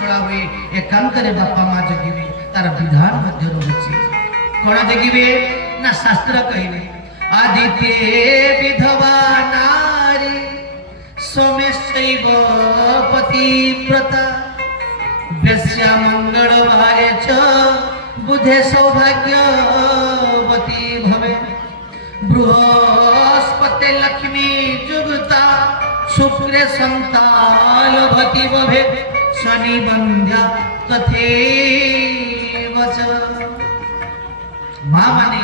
रजस्वला हुए एकांत बापा माँ जगिवे तार विधान मध्य रही कौन जगिवे ना शास्त्र कहले आदित्य विधवा नारी सोमेशैव पतिव्रता वेश्या मंगलवारे च बुधे सौभाग्यवती भवे बृहस्पति लक्ष्मी जुगता शुक्रे संतालभति भवे शनि बंध्या तथैव च। माँ माने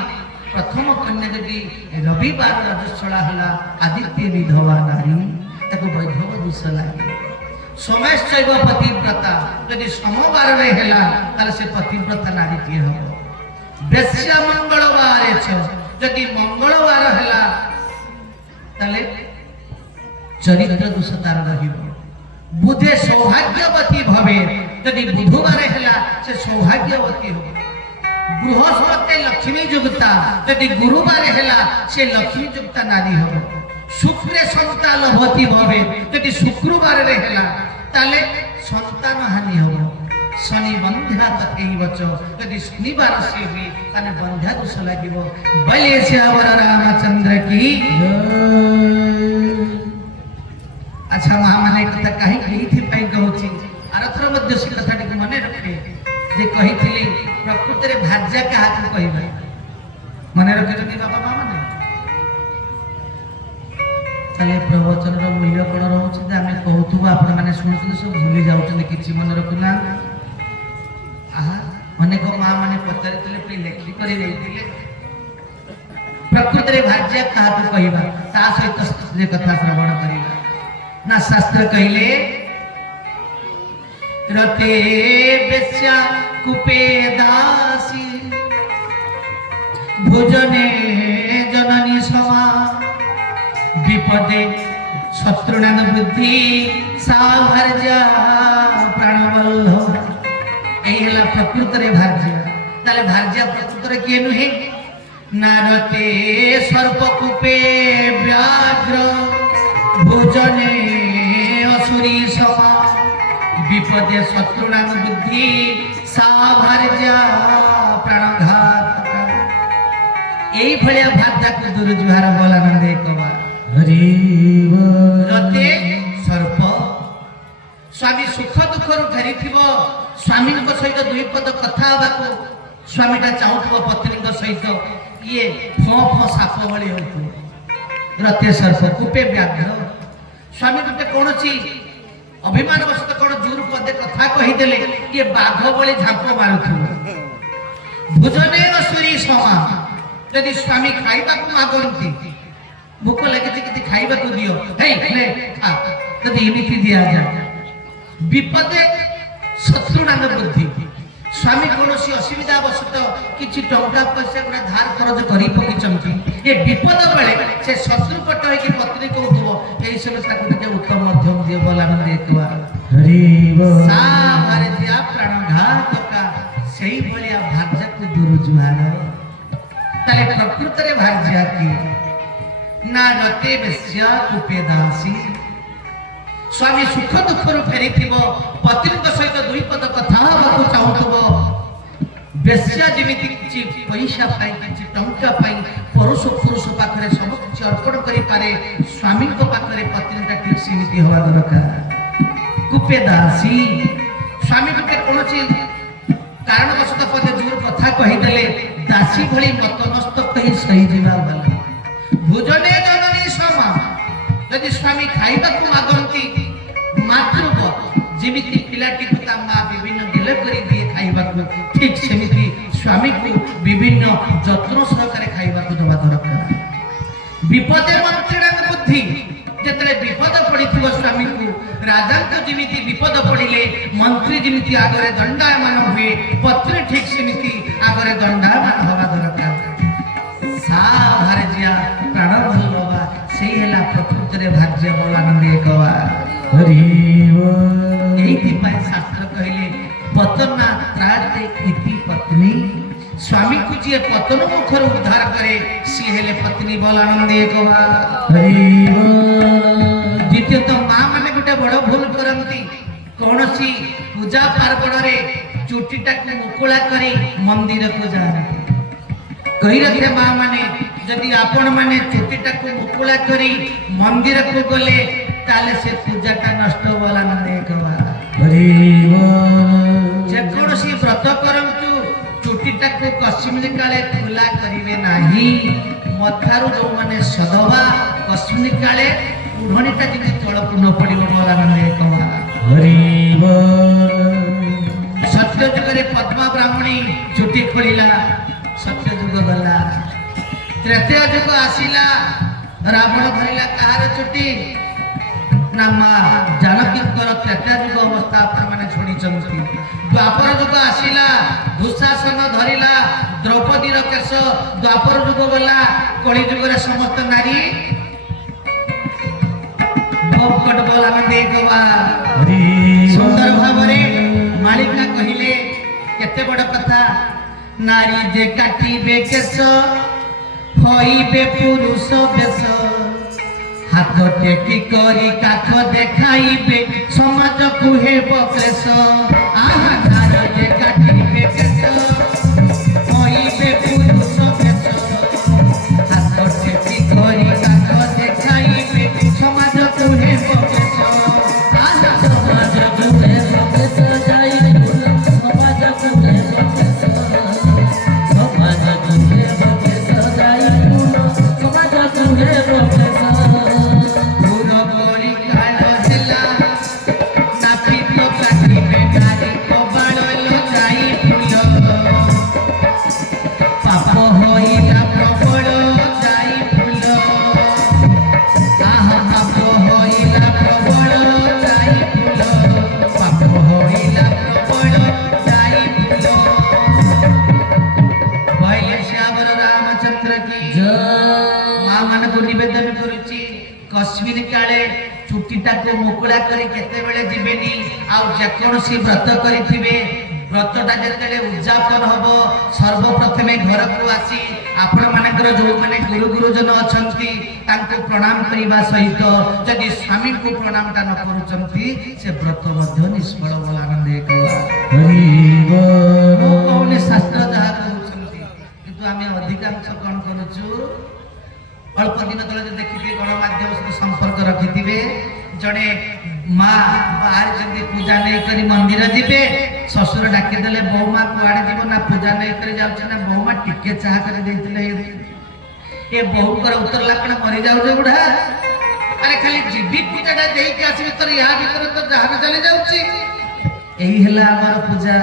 प्रथम कन्या यदि रविवार रजस्वला हला आदित्य विधवा नारी ताको वैधव दोष लगे सोमेशैव पतिव्रता यदि सोमवार रे हला ताले से पतिव्रता नारी किए हो वेश्या मंगलवार यदि मंगलवार हला ताले चरित्र दोष तार रहिबो बुधे सौभाग्यवती भवे यदि बुधवार हला से सौभाग्यवती हो बृहस्पति लक्ष्मी जुगता यदि गुरुवार हला से लक्ष्मी जुगता नारी हो शुक्रे संतालभती भवे यदि शुक्रवार रे हला ताले संतान हानि हो शनि बंध्या तथैव च यदि शनिवार से हुई ताने बंध्या दोष लागिबो बले से अवर रामचंद्र की अच्छा महामाने कथा कहीं कही थी पई कहूची अरथर मध्य से कथा टिक मने रखे जे कही थिली प्रकृति रे भाज्या का हाथ कहबा मने रखे जति बाबा माने ताले प्रवचन रो मूल्य कोन रहउछ जे हमें कहउथुबा आपण माने सुनुछु सब भूली जाउछन किछि मन रखुना आहा मने को मां माने पचारितले पे लेखि करी देइतिले प्रकृति रे भाज्या का हाथ कहबा ता सहित जे कथा श्रवण करिबा ना शास्त्र कहले रते वेश्या कूपे दासी भोजने जननी समा विपदे शत्रुनान बुद्धि साभर्जा प्राणवल्लभ एला प्रकृत रे भार्या ताले भार्या प्रकृत रे किए नुहे नारते सर्प कूपे व्याघ्र भोजने असुरी समा विपदे शत्रुनाम बुद्धि साभर्जा प्राणघात एई भलिया भाद्या को दूर जुहार बोलानंद एकवा हरि रते सर्प स्वामी सुख दुख रु फेरिथिबो स्वामी को सहित दुई पद कथा बाको स्वामीटा चाहुथबो पत्नी को सहित ये फो फो साप भली होतु रते सर्प कूपे व्याघ्र स्वामी को कोन छी अभिमान वशत कोन जोर पदे कथा कहि देले ये बाघ भली झाप मारुथु भुजने असुरी समा यदि स्वामी खाइबा को मागंती भूख लगे कि खाइबा को दियो हे ले खा यदि इमिति दिया जाए विपदे शत्रुनान बुद्धि स्वामी कोनोसी असुविधा वशत किछि टंका पैसा गुडा धार खर्च करी पकिचंती ये विपद बेले से शत्रु पट है कि पत्नी कहउथबो एई सब ताकु के उत्तम मध्यम दियो बोलानंद एकवा हरि बोल सा मारे दिया प्राणघात का सेई भलिया भाग्य को दूर जुहार ताले प्रकृत रे भाग्य की ना रते वेश्या कूपे दासी स्वामी सुख दुख रु फेरिथिबो पत्नी को सहित दुई पद कथा बाकु चाहुथबो वेश्या जेमिति किछि पैसा पाई किछि टंका पाई पुरुष पाखरे सब किछि अर्पण करि पारे स्वामी को पाखरे पत्नीटा ठीक सीमिति होवा दरकार कूपे दासी स्वामी को कोनोसी कारण वशत पदे जोर कथा कहि देले दासी भली मतनस्त कहि सही जीवा वाला भोजने जननी समा यदि स्वामी खाइबा को मागंती मातृव जेमिति पिलाटी को ता मां विभिन्न गिले करी दिए खाइबा को ठीक सेमिति स्वामी को विभिन्न जत्न सहकारे खाइबा को दबा दरकार विपदे मंत्रीडा बुद्धि जेतले विपद पड़िथिबो स्वामी को राजा को जेमिति विपद पड़िले मंत्री जेमिति आगरे दंडायमान हुए पत्नी ठीक सेमिति आगरे दंडायमान होगा दरकार सा भारजिया प्राण भल्लवा सेई हेला प्रकृति रे भाग्य बोलानंद एकवा हरि बोल एई पाए शास्त्र कहले पतना त्राते इति पत्नी स्वामी को जे पतन मुखर उद्धार करे सी हेले पत्नी बोलानंद एकवा हरि बोल द्वितीय तो मां माने गोटे बड़ भूल करंती कौनसी पूजा पार्वण रे चुटीटा को मुकुला करी मंदिर को जाते कही रखे माँ माने जदि आपण माने चुटीटा को मुकुला करी मंदिर को गले ताले से पूजाटा नष्ट होला न देखवा जेकोसी व्रत करंतु चुटीटा को कश्मीर काले खुला करिवे नाही मथारू जो माने सदवा कश्मीर काले उढणीटा जदि तळकु न पडिबो होला न देखवा सत्य जुगरे पद्मा ब्राह्मणी चुटी खोलिला सत्य जुग गला त्रेता जुग आसिला रावण धरिला कहार चुटी ना माँ जानकी त्रेता जुग अवस्था आपण माने छोड़ी चंती द्वापर जुग आसिला दुशासन धरिला द्रौपदी रो केश द्वापर जुग गला कली जुग रे समस्त नारी भोकट बोला न देखवा सुंदर भावरे मालिका कहिले केते बड़ कथा नारी जे काटिबे केश होइबे पुरुष बेश हाथ टेकी करी काख देखाइबे समाज को हेबो क्लेश आहा नारी जे काटिबे केश होइबे पुरुष बेश हाथ टेकी करी काख देखाइबे समाज को हेबो क्लेश आहा समाज को हेबो क्लेश जाई समाज को हेबो क्लेश समाज को हेबो क्लेश जाई समाज को हेबो क्लेश कश्मीर काले चुटीटा को मुकुला करी केते बेले जीवेनी आ जेकोसी व्रत करिथिबे व्रतटा जेतेले उद्यापन हबो सर्वप्रथमे घर को आसी आपण मानकर जो माने गुरु गुरुजन अछंती तांको प्रणाम करिबा सहित जदि स्वामी को प्रणामटा न करूचंती से व्रत मध्य निष्फल बोला आनंद एकला हरिबो कोने शास्त्र जहा कहउचंती किंतु आमे अधिकांश कोन करूछु अल्प दिन तले देखिबे गणमाध्यम सहित संपर्क रखिथिबे जड़े माँ बाहर जल्दी पूजा नहीं करी मंदिर जीवे ससुर डाकी देले बहु माँ कुआड़े जीव ना पूजा नहीं करी जाउछ ना बहु माँ टिके चाह कर देथिले ए बहु कर उतरला कण मरि जाउ जे बुढ़ा अरे खाली जीवी पूजाटा देई के आसी भीतर या भीतर तो जहान चली जाउची एही हला हमर पूजा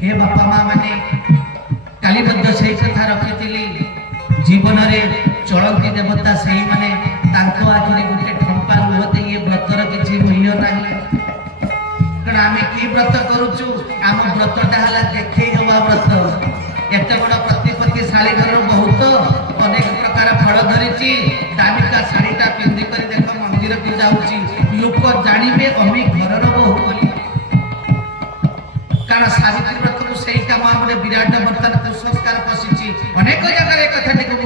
हे बापा माँ माने काली बद्ध सही कथा रखिथिली जीवन रे चलती देवता सही माने तांको आखिरी गुटे ठंपा होते ये व्रतर किछि मूल्य नाही कारण आमे की व्रत करूछु आम व्रतटा हला देखै हवा व्रत एते बड़ प्रतिपत्तिशाली घर बहुत अनेक प्रकार फल धरिछि दामिका साड़ीटा पिंदी करी देख मंदिर को जाउछि लोक जानिबे अमी घरर बहु बोली कारण सावित्री व्रत को सही काम हमरे विराट वर्तन संस्कार पसिछि अनेक जगह एक कथा